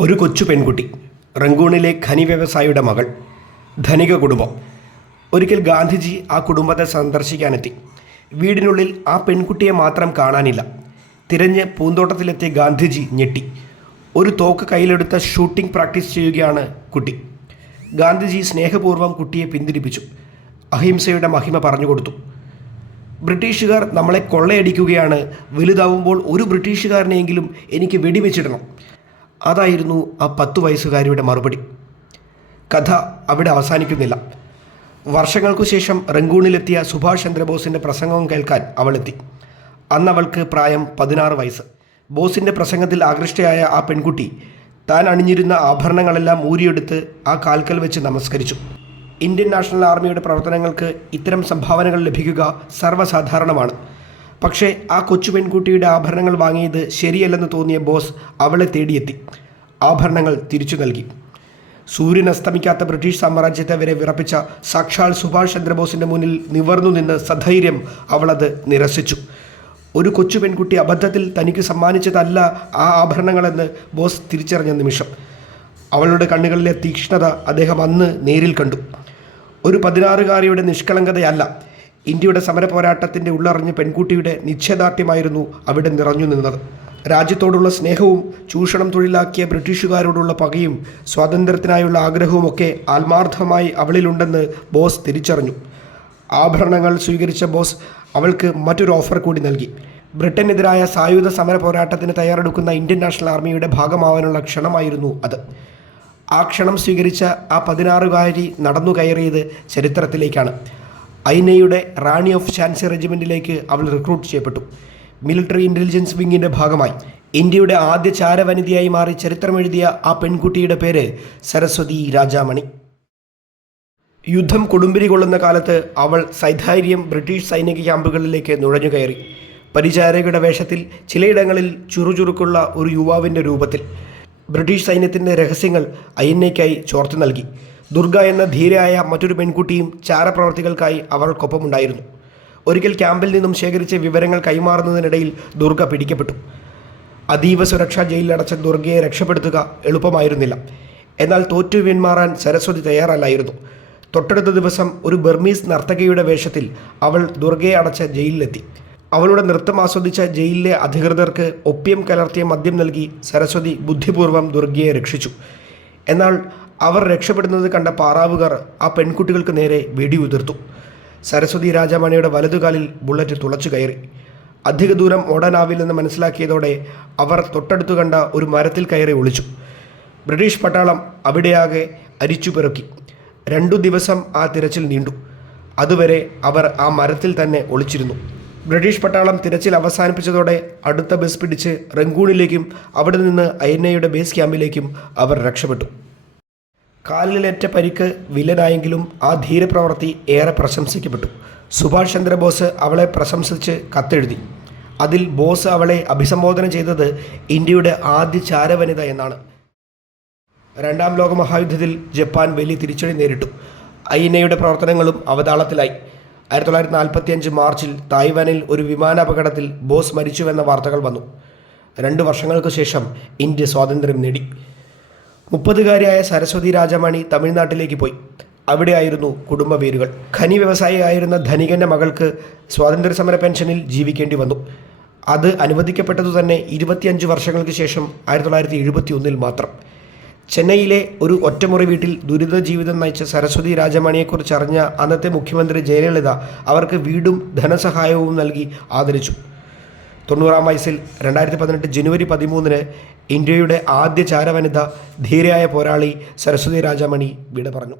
ഒരു കൊച്ചു പെൺകുട്ടി റങ്കൂണിലെ ഖനി വ്യവസായിയുടെ മകൾ ധനിക കുടുംബം. ഒരിക്കൽ ഗാന്ധിജി ആ കുടുംബത്തെ സന്ദർശിക്കാനെത്തി. വീടിനുള്ളിൽ ആ പെൺകുട്ടിയെ മാത്രം കാണാനില്ല. തിരഞ്ഞ് പൂന്തോട്ടത്തിലെത്തിയ ഗാന്ധിജി ഞെട്ടി. ഒരു തോക്ക് കയ്യിലെടുത്ത ഷൂട്ടിംഗ് പ്രാക്ടീസ് ചെയ്യുകയാണ് കുട്ടി. ഗാന്ധിജി സ്നേഹപൂർവം കുട്ടിയെ പിന്തിരിപ്പിച്ചു. അഹിംസയുടെ മഹിമ പറഞ്ഞുകൊടുത്തു. ബ്രിട്ടീഷുകാർ നമ്മളെ കൊള്ളയടിക്കുകയാണ്. വലുതാവുമ്പോൾ ഒരു ബ്രിട്ടീഷുകാരനെയെങ്കിലും എനിക്ക് വെടിവെച്ചിടണം. അതായിരുന്നു ആ പത്തു വയസ്സുകാരിയുടെ മറുപടി. കഥ അവിടെ അവസാനിക്കുന്നില്ല. വർഷങ്ങൾക്കു ശേഷം റംഗൂണിലെത്തിയ സുഭാഷ് ചന്ദ്രബോസിന്റെ പ്രസംഗവും കേൾക്കാൻ അവളെത്തി. അന്നവൾക്ക് പ്രായം പതിനാറ് വയസ്സ്. ബോസിന്റെ പ്രസംഗത്തിൽ ആകൃഷ്ടയായ ആ പെൺകുട്ടി താൻ അണിഞ്ഞിരുന്ന ആഭരണങ്ങളെല്ലാം ഊരിയെടുത്ത് ആ കാൽക്കൽ വെച്ച് നമസ്കരിച്ചു. ഇന്ത്യൻ നാഷണൽ ആർമിയുടെ പ്രവർത്തനങ്ങൾക്ക് ഇത്തരം സംഭാവനകൾ ലഭിക്കുക സർവസാധാരണമാണ്. പക്ഷേ ആ കൊച്ചു പെൺകുട്ടിയുടെ ആഭരണങ്ങൾ വാങ്ങിയത് ശരിയല്ലെന്ന് തോന്നിയ ബോസ് അവളെ തേടിയെത്തി. ആഭരണങ്ങൾ തിരിച്ചു നൽകി. സൂര്യൻ അസ്തമിക്കാത്ത ബ്രിട്ടീഷ് സാമ്രാജ്യത്തെ വരെ വിറപ്പിച്ച സാക്ഷാൽ സുഭാഷ് ചന്ദ്രബോസിന്റെ മുന്നിൽ നിവർന്നു നിന്ന് സധൈര്യം അവളത് നിരസിച്ചു. ഒരു കൊച്ചു പെൺകുട്ടി അബദ്ധത്തിൽ തനിക്ക് സമ്മാനിച്ചതല്ല ആ ആഭരണങ്ങളെന്ന് ബോസ് തിരിച്ചറിഞ്ഞ നിമിഷം. അവളുടെ കണ്ണുകളിലെ തീക്ഷ്ണത അദ്ദേഹം അന്ന് നേരിൽ കണ്ടു. ഒരു പതിനാറുകാരിയുടെ നിഷ്കളങ്കതയല്ല ഇന്ത്യയുടെ സമര പോരാട്ടത്തിന്റെ ഉള്ളറിഞ്ഞ പെൺകുട്ടിയുടെ നിശ്ചയദാർഢ്യമായിരുന്നു അവിടെ നിറഞ്ഞു നിന്നത്. രാജ്യത്തോടുള്ള സ്നേഹവും ചൂഷണം തൊഴിലാക്കിയ ബ്രിട്ടീഷുകാരോടുള്ള പകയും സ്വാതന്ത്ര്യത്തിനായുള്ള ആഗ്രഹവുമൊക്കെ ആത്മാർത്ഥമായി അവളിലുണ്ടെന്ന് ബോസ് തിരിച്ചറിഞ്ഞു. ആഭരണങ്ങൾ സ്വീകരിച്ച ബോസ് അവൾക്ക് മറ്റൊരു ഓഫർ കൂടി നൽകി. ബ്രിട്ടനെതിരായ സായുധ സമര പോരാട്ടത്തിന് തയ്യാറെടുക്കുന്ന ഇന്ത്യൻ നാഷണൽ ആർമിയുടെ ഭാഗമാവാനുള്ള ക്ഷണമായിരുന്നു അത്. ആ ക്ഷണം സ്വീകരിച്ച ആ പതിനാറുകാരി നടന്നു കയറിയത് ചരിത്രത്തിലേക്കാണ്. ഐനയുടെ റാണി ഓഫ് ഷാൻസി റെജിമെന്റിലേക്ക് അവൾ റിക്രൂട്ട് ചെയ്യപ്പെട്ടു. മിലിറ്ററി ഇന്റലിജൻസ് വിങ്ങിന്റെ ഭാഗമായി. ഇന്ത്യയുടെ ആദ്യ ചാരവനിതയായി മാറി ചരിത്രമെഴുതിയ ആ പെൺകുട്ടിയുടെ പേര് സരസ്വതി രാജാമണി. യുദ്ധം കൊടുമ്പിരി കൊള്ളുന്ന കാലത്ത് അവൾ സൈധാര്യം ബ്രിട്ടീഷ് സൈനിക ക്യാമ്പുകളിലേക്ക് നുഴഞ്ഞു കയറി. പരിചാരകയുടെ വേഷത്തിൽ ചിലയിടങ്ങളിൽ ചുറുചുറുക്കുള്ള ഒരു യുവാവിന്റെ രൂപത്തിൽ. ബ്രിട്ടീഷ് സൈന്യത്തിന്റെ രഹസ്യങ്ങൾ ഐ എൻ എക്കായി ചോർത്തു നൽകി. ദുർഗ എന്ന ധീരയായ മറ്റൊരു പെൺകുട്ടിയും ചാരപ്രവർത്തികൾക്കായി അവൾക്കൊപ്പമുണ്ടായിരുന്നു. ഒരിക്കൽ ക്യാമ്പിൽ നിന്നും ശേഖരിച്ച വിവരങ്ങൾ കൈമാറുന്നതിനിടയിൽ ദുർഗ പിടിക്കപ്പെട്ടു. അതീവ സുരക്ഷാ ജയിലിലടച്ച ദുർഗയെ രക്ഷപ്പെടുത്തുക എളുപ്പമായിരുന്നില്ല. എന്നാൽ തോറ്റു പിന്മാറാൻ സരസ്വതി തയ്യാറല്ലായിരുന്നു. തൊട്ടടുത്ത ദിവസം ഒരു ബർമീസ് നർത്തകിയുടെ വേഷത്തിൽ അവൾ ദുർഗയെ അടച്ച ജയിലിലെത്തി. അവളുടെ നൃത്തം ആസ്വദിച്ച ജയിലിലെ അധികൃതർക്ക് ഒപ്യം കലർത്തിയ മദ്യം നൽകി സരസ്വതി ബുദ്ധിപൂർവം ദുർഗയെ രക്ഷിച്ചു. എന്നാൽ അവർ രക്ഷപ്പെടുന്നത് കണ്ട പാറാവുകാർ ആ പെൺകുട്ടികൾക്ക് നേരെ വെടിയുതിർത്തു. സരസ്വതി രാജാമണിയുടെ വലതുകാലിൽ ബുള്ളറ്റ് തുളച്ചു കയറി. അധിക ദൂരം ഓടാനാവില്ലെന്ന് മനസ്സിലാക്കിയതോടെ അവർ തൊട്ടടുത്തു കണ്ട ഒരു മരത്തിൽ കയറി ഒളിച്ചു. ബ്രിട്ടീഷ് പട്ടാളം അവിടെയാകെ അരിച്ചു പിറക്കി. രണ്ടു ദിവസം ആ തിരച്ചിൽ നീണ്ടു. അതുവരെ അവർ ആ മരത്തിൽ തന്നെ ഒളിച്ചിരുന്നു. ബ്രിട്ടീഷ് പട്ടാളം തിരച്ചിൽ അവസാനിപ്പിച്ചതോടെ അടുത്ത ബസ് പിടിച്ച് റങ്കൂണിലേക്കും അവിടെ നിന്ന് ഐ ബേസ് ക്യാമ്പിലേക്കും അവർ രക്ഷപ്പെട്ടു. കാലിലേറ്റ പരിക്ക് വില്ലനായെങ്കിലും ആ ധീരപ്രവൃത്തി ഏറെ പ്രശംസിക്കപ്പെട്ടു. സുഭാഷ് ചന്ദ്രബോസ് അവളെ പ്രശംസിച്ച് കത്തെഴുതി. അതിൽ ബോസ് അവളെ അഭിസംബോധന ചെയ്തത് ഇന്ത്യയുടെ ആദ്യ ചാരവനിത എന്നാണ്. രണ്ടാം ലോക മഹായുദ്ധത്തിൽ ജപ്പാൻ വലിയ തിരിച്ചടി നേരിട്ടു. ഐ എൻ പ്രവർത്തനങ്ങളും അവതാളത്തിലായി. ആയിരത്തി തൊള്ളായിരത്തി നാൽപ്പത്തി അഞ്ച് മാർച്ചിൽ തായ്വാനിൽ ഒരു വിമാനാപകടത്തിൽ ബോസ് മരിച്ചുവെന്ന വാർത്തകൾ വന്നു. രണ്ട് വർഷങ്ങൾക്ക് ശേഷം ഇന്ത്യ സ്വാതന്ത്ര്യം നേടി. മുപ്പതുകാരിയായ സരസ്വതി രാജമാണി തമിഴ്നാട്ടിലേക്ക് പോയി. അവിടെയായിരുന്നു കുടുംബ വേരുകൾ. ഖനി വ്യവസായിയായിരുന്ന ധനികന്റെ മകൾക്ക് സ്വാതന്ത്ര്യ സമര പെൻഷനിൽ ജീവിക്കേണ്ടി വന്നു. അത് അനുവദിക്കപ്പെട്ടതു തന്നെ ഇരുപത്തിയഞ്ച് വർഷങ്ങൾക്ക് ശേഷം ആയിരത്തി തൊള്ളായിരത്തി എഴുപത്തി ഒന്നിൽ മാത്രം. ചെന്നൈയിലെ ഒരു ഒറ്റമുറി വീട്ടിൽ ദുരിത ജീവിതം നയിച്ച സരസ്വതി രാജമാണിയെക്കുറിച്ച് അറിഞ്ഞ അന്നത്തെ മുഖ്യമന്ത്രി ജയലളിത അവർക്ക് വീടും ധനസഹായവും നൽകി ആദരിച്ചു. തൊണ്ണൂറാം വയസ്സിൽ രണ്ടായിരത്തി പതിനെട്ട് ജനുവരി പതിമൂന്നിന് ഇന്ത്യയുടെ ആദ്യ ചാരവനിത ധീരയായ പോരാളി സരസ്വതി രാജമണി വിട പറഞ്ഞു.